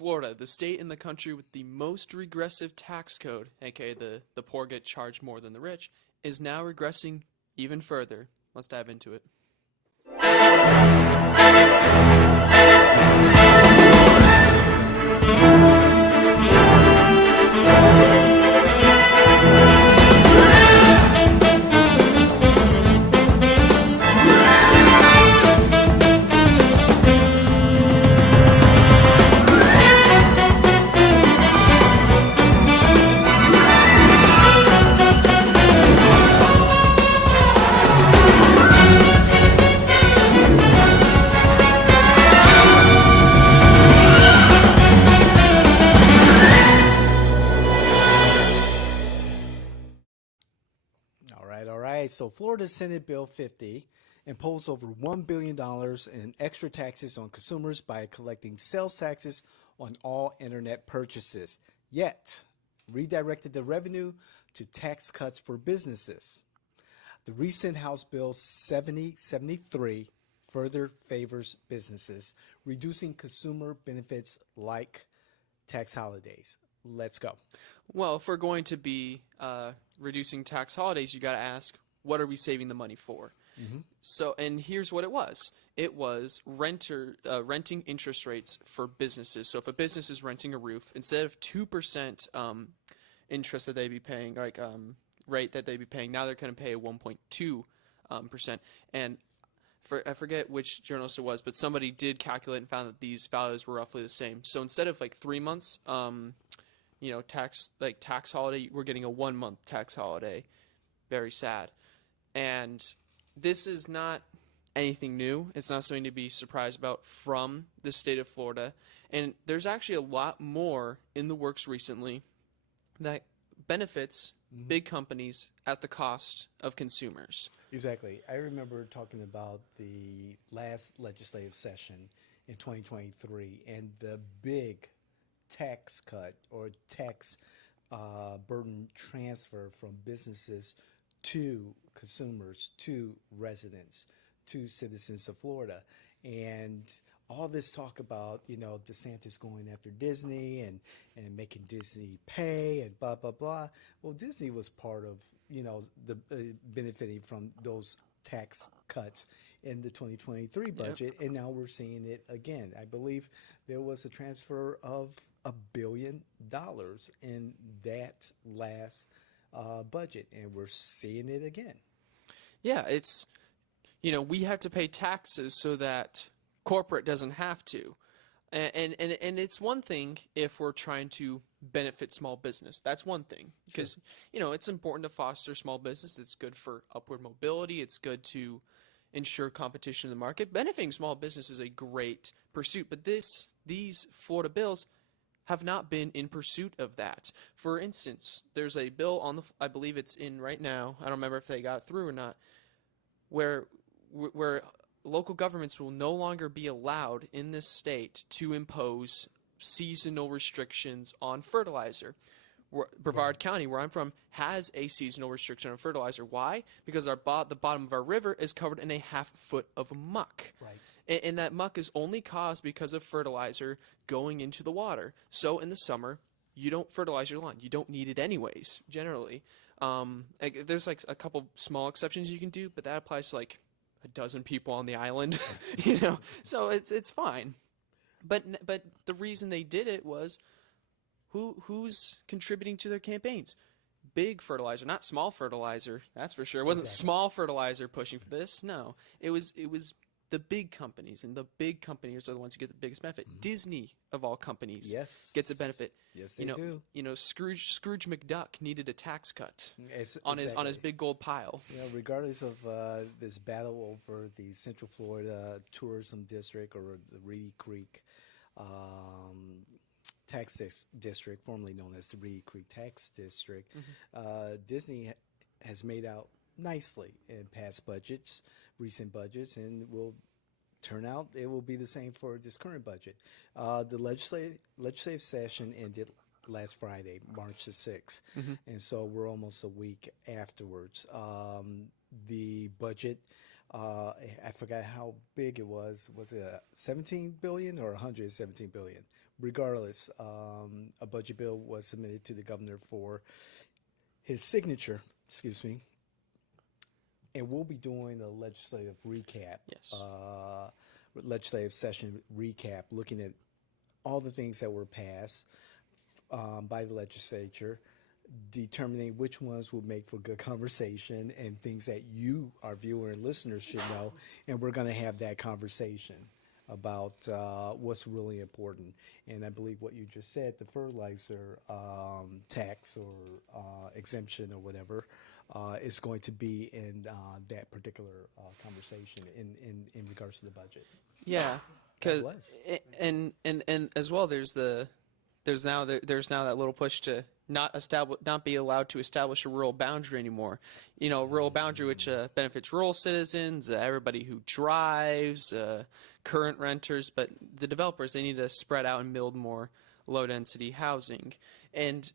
Florida, the state in the country with the most regressive tax code, aka the poor get charged more than the rich, is now regressing even further. Let's dive into it. All right. So Florida Senate Bill 50 imposed over $1 billion in extra taxes on consumers by collecting sales taxes on all internet purchases, yet redirected the revenue to tax cuts for businesses. The recent House Bill 7073 further favors businesses, reducing consumer benefits like tax holidays. Let's go. Well, if we're going to be reducing tax holidays, you got to ask, what are we saving the money for? So, and here's what it was. It was renting interest rates for businesses. So if a business is renting a roof, instead of 2% interest that they'd be paying, rate that they'd be paying, now they're going to pay 1.2%. And I forget which journalist it was, but somebody did calculate and found that these values were roughly the same. So instead of like 3 months, tax holiday, we're getting a 1 month tax holiday. Very sad. And this is not anything new. It's not something to be surprised about from the state of Florida. And there's actually a lot more in the works recently that benefits big companies at the cost of consumers. Exactly. I remember talking about the last legislative session in 2023 and the big tax cut or tax burden transfer from businesses to consumers, to residents, to citizens of Florida. And all this talk about, DeSantis going after Disney and making Disney pay and blah, blah, blah. Well, Disney was part of, the benefiting from those tax cuts in the 2023 budget. Yep. And now we're seeing it again. I believe there was a transfer of $1 billion in that last budget, and we're seeing it again. Yeah, it's, we have to pay taxes so that corporate doesn't have to. And it's one thing if we're trying to benefit small business. That's one thing. Because, it's important to foster small business. It's good for upward mobility. It's good to ensure competition in the market. Benefiting small business is a great pursuit. But these Florida bills have not been in pursuit of that. For instance, there's a bill I believe it's in right now, I don't remember if they got it through or not, where local governments will no longer be allowed in this state to impose seasonal restrictions on fertilizer. Brevard County, where I'm from, has a seasonal restriction on fertilizer. Why? Because the bottom of our river is covered in a half foot of muck. Right. And that muck is only caused because of fertilizer going into the water. So in the summer, you don't fertilize your lawn. You don't need it anyways, generally. There's like a couple small exceptions you can do, but that applies to like a dozen people on the island, So it's fine. But the reason they did it was who's contributing to their campaigns? Big fertilizer, not small fertilizer. That's for sure. It wasn't small fertilizer pushing for this. No, it was the big companies, and the big companies are the ones who get the biggest benefit. Disney, of all companies, gets a benefit. Yes, they do. Scrooge McDuck needed a tax cut on his big gold pile. Regardless of this battle over the Central Florida Tourism District or the Reedy Creek Tax District, formerly known as the Reedy Creek Tax District, Disney has made out nicely in past budgets, recent budgets, and will turn out it will be the same for this current budget. The legislative session ended last Friday, March the 6th, and so we're almost a week afterwards. The budget I forgot how big it was. Was it 17 billion or 117 billion? Regardless, a budget bill was submitted to the governor for his signature. Excuse me. And we'll be doing a legislative recap, Yes. uh, legislative session recap, looking at all the things that were passed by the legislature, determining which ones will make for good conversation and things that you, our viewer and listeners, should know. And we're going to have that conversation about what's really important. And I believe what you just said, the fertilizer tax or exemption or whatever, is going to be in that particular conversation in regards to the budget. Yeah, God cause bless. and as well, there's now that little push to not be allowed to establish a rural boundary anymore. You know, a rural boundary which benefits rural citizens, everybody who drives, current renters, but the developers, they need to spread out and build more low density housing. And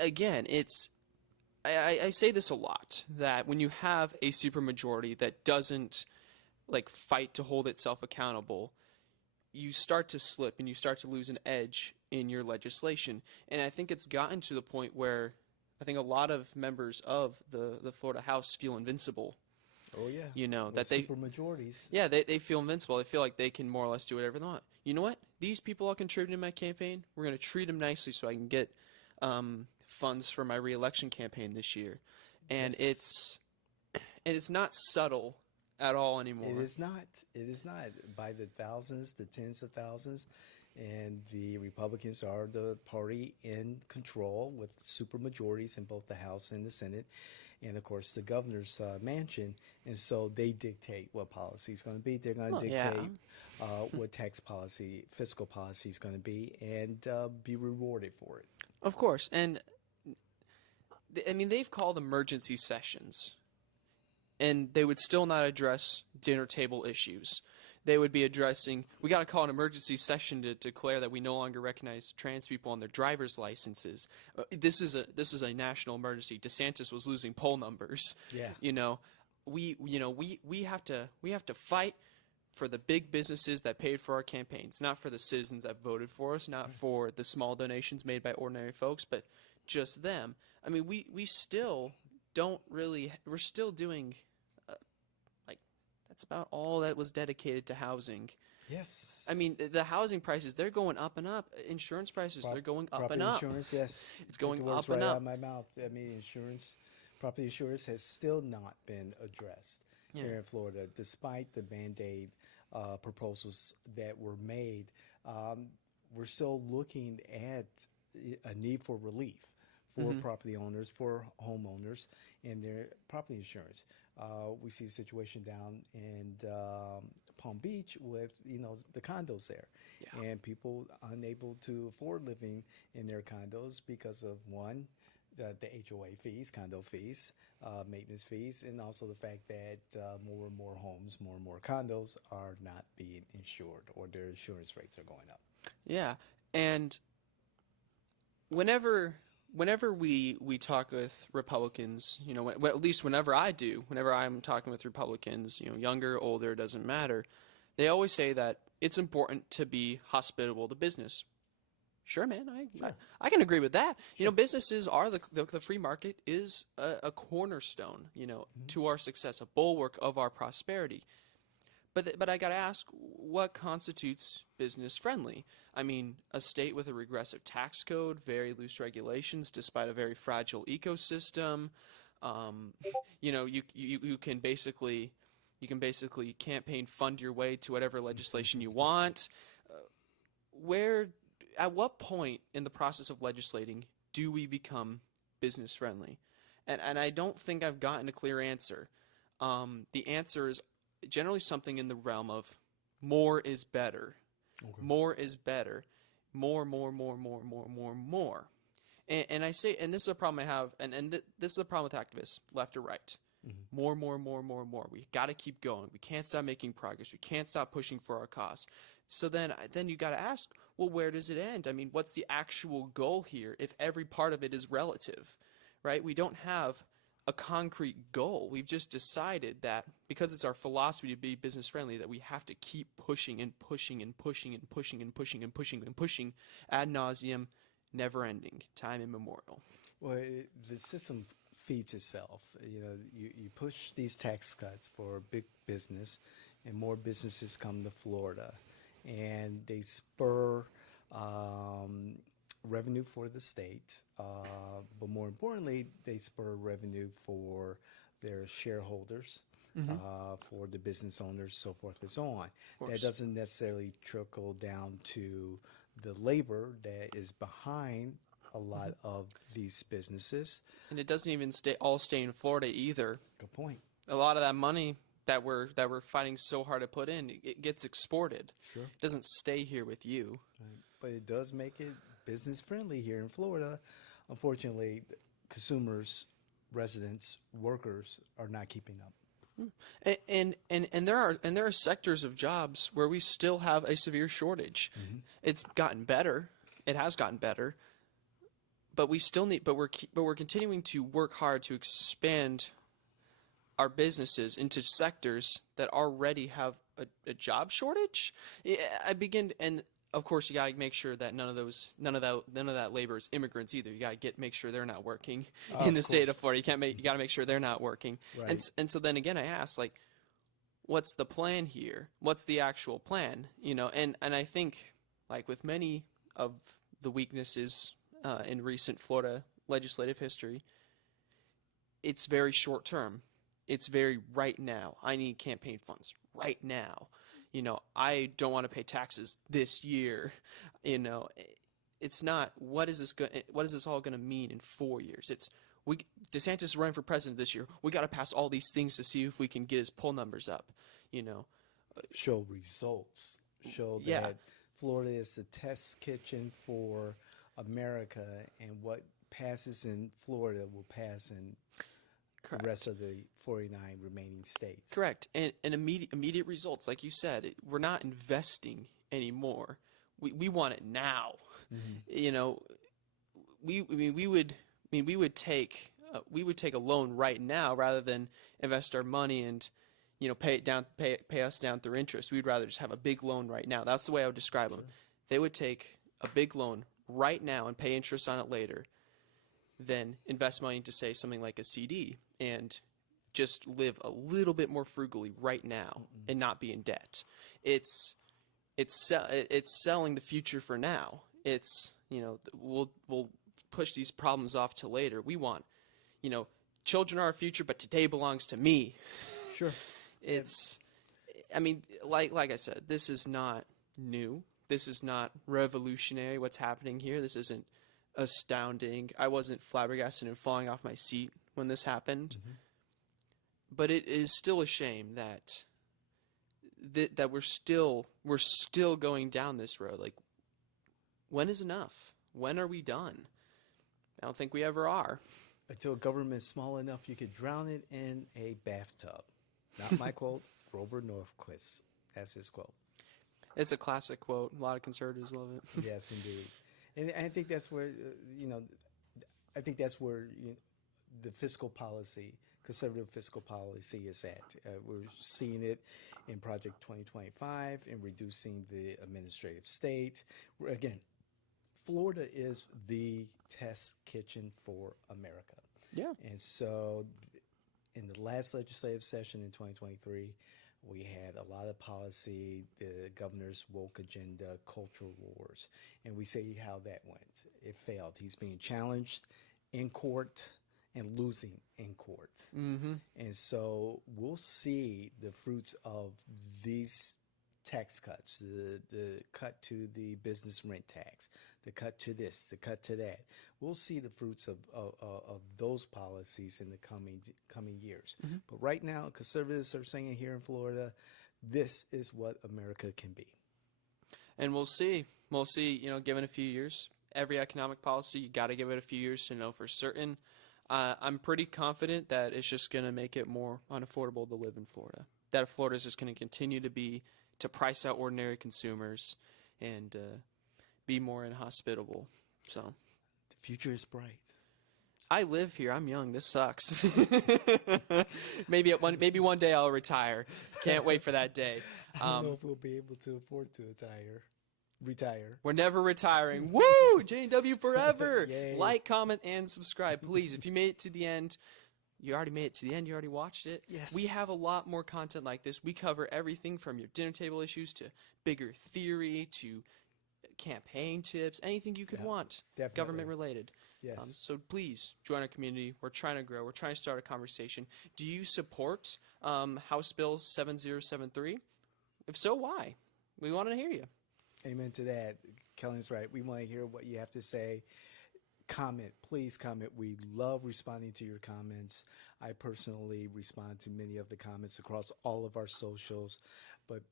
again, I say this a lot, that when you have a supermajority that doesn't like fight to hold itself accountable, you start to slip and you start to lose an edge in your legislation. And I think it's gotten to the point where I think a lot of members of the Florida House feel invincible. Oh yeah, You know, with that they, super majorities. yeah, they feel invincible. They feel like they can more or less do whatever they want. You know what? These people all contributed in my campaign. We're going to treat them nicely so I can get funds for my reelection campaign this year. And Yes. it's not subtle at all anymore. It is not. It is not by the thousands, the tens of thousands, and the Republicans are the party in control with super majorities in both the House and the Senate, and of course the governor's mansion. And so they dictate what policy is going to be. They're going to Well, yeah, dictate what tax policy, fiscal policy is going to be, and be rewarded for it. of course. And I mean, they've called emergency sessions, and they would still not address dinner table issues. They would be addressing, we got to call an emergency session to declare that we no longer recognize trans people on their driver's licenses. This is a national emergency. DeSantis was losing poll numbers. Yeah. You know, we have to fight for the big businesses that paid for our campaigns, not for the citizens that voted for us, not for the small donations made by ordinary folks, but just them. I mean, we still don't really, we're still doing like that's about all that was dedicated to housing. Yes. I mean, the housing prices, they're going up and up. Insurance prices, they're going up Property and up. insurance, yes. It's Took going the words up and right out up. of my mouth. I mean, insurance, property insurance has still not been addressed Yeah. here in Florida, despite the Band-Aid proposals that were made. We're still looking at a need for relief for property owners, for homeowners, and their property insurance. We see a situation down in Palm Beach with the condos there, Yeah. and people unable to afford living in their condos because of one, the HOA fees, condo fees, maintenance fees, and also the fact that more and more homes, more and more condos are not being insured, or their insurance rates are going up. Yeah. And whenever we talk with Republicans, you know, well, at least whenever I do, whenever I'm talking with Republicans, you know, younger, older, doesn't matter, they always say that it's important to be hospitable to business. Sure, man, I can agree with that. You know, businesses are the free market is a cornerstone, you know, to our success, a bulwark of our prosperity. But I got to ask, what constitutes business friendly? I mean, a state with a regressive tax code, very loose regulations, despite a very fragile ecosystem. Um, you know, you can basically campaign fund your way to whatever legislation you want. Where, at what point in the process of legislating do we become business friendly? And I don't think I've gotten a clear answer. The answer is generally something in the realm of more is better. Okay. More is better. More, more, more, more, more, more, more. And I say, and this is a problem I have, this is a problem with activists, left or right. More, more, more, more, more. We got to keep going. We can't stop making progress. We can't stop pushing for our cause. So then you got to ask, well, where does it end? I mean, what's the actual goal here if every part of it is relative, right? We don't have a concrete goal. We've just decided that because it's our philosophy to be business friendly, that we have to keep pushing and pushing and pushing and pushing and pushing and pushing and pushing ad nauseum, never ending, time immemorial. Well, the system feeds itself. You know, you push these tax cuts for big business, and more businesses come to Florida, and they spur revenue for the state, but more importantly, they spur revenue for their shareholders, for the business owners, so forth and so on. Of That course. doesn't necessarily trickle down to the labor that is behind a lot of these businesses. And it doesn't even stay in Florida either. Good point. A lot of that money that we're fighting so hard to put in, it gets exported. Sure. It doesn't stay here with you. Right. But it does make it business friendly here in Florida. Unfortunately, consumers, residents, workers are not keeping up. And there are sectors of jobs where we still have a severe shortage. It's gotten better. It has gotten better, but we still need. But we're continuing to work hard to expand our businesses into sectors that already have a job shortage. Yeah, and of course you got to make sure that none of that labor is immigrants either. You got to make sure they're not working in the state of Florida. You got to make sure they're not working. Right. And so then again I ask, like, what's the plan here? What's the actual plan? You know, and I think, like with many of the weaknesses in recent Florida legislative history, it's very short term. It's very right now. I need campaign funds right now. You know, I don't want to pay taxes this year. You know, it's not what is this all going to mean in 4 years? It's DeSantis is running for president this year. We got to pass all these things to see if we can get his poll numbers up. You know, Show results. Show Yeah. that Florida is the test kitchen for America, and what passes in Florida will pass in Correct. the rest of the 49 remaining states. Correct. And immediate results, like you said, we're not investing anymore. We want it now. You know, we would take a loan right now rather than invest our money and, you know, pay us down through interest. We'd rather just have a big loan right now. That's the way I would describe them. They would take a big loan right now and pay interest on it later, then invest money into, say, something like a CD and just live a little bit more frugally right now and not be in debt. It's selling the future for now. It's, you know, we'll push these problems off to later. We want, you know, children are our future, but today belongs to me. Sure. It's, I mean, like I said, this is not new. This is not revolutionary what's happening here. This isn't astounding. I wasn't flabbergasted and falling off my seat when this happened. But it is still a shame that we're still going down this road. Like, when is enough? When are we done? I don't think we ever are. Until government is small enough, you could drown it in a bathtub. Not my quote, Grover Norquist. That's his quote. It's a classic quote. A lot of conservatives love it. Yes, indeed. And I think that's where, I think that's where the fiscal policy, conservative fiscal policy is at. We're seeing it in Project 2025 in reducing the administrative state. Again, Florida is the test kitchen for America. Yeah. And so in the last legislative session in 2023, we had a lot of policy, the governor's woke agenda, cultural wars, and we see how that went. It failed. He's being challenged in court and losing in court. And so we'll see the fruits of these tax cuts, the cut to the business rent tax, the cut to this, the cut to that. We'll see the fruits of those policies in the coming years. But right now, conservatives are saying here in Florida, this is what America can be. And we'll see. We'll see, you know, given a few years. Every economic policy, you got to give it a few years to know for certain. I'm pretty confident that it's just going to make it more unaffordable to live in Florida. That Florida is just going to continue to price out ordinary consumers and be more inhospitable. So The future is bright. I live here. I'm young. This sucks. Maybe one day I'll retire. Can't wait for that day. I don't know if we'll be able to afford to retire. We're never retiring. Woo! JW forever. Yay. Like, comment, and subscribe, please. If you made it to the end, you already made it to the end. You already watched it. Yes. We have a lot more content like this. We cover everything from your dinner table issues to bigger theory to campaign tips, anything you could want, definitely. government related. Yes. So please join our community. We're trying to grow. We're trying to start a conversation. Do you support House Bill 7073? If so, why? We want to hear you. Amen to that. Kellen's right. We want to hear what you have to say. Comment. Please comment. We love responding to your comments. I personally respond to many of the comments across all of our socials. But,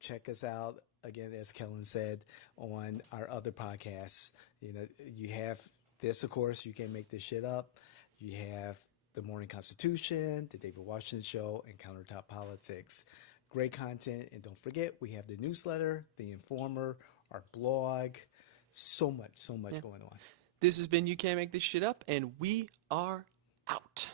check us out, again, as Kellen said, on our other podcasts. You have this, of course, You Can't Make This Shit Up. You have The Morning Constitution, The David Washington Show, and Countertop Politics. Great content. And don't forget, we have the newsletter, The Informer, our blog. So much going on. This has been You Can't Make This Shit Up, and we are out.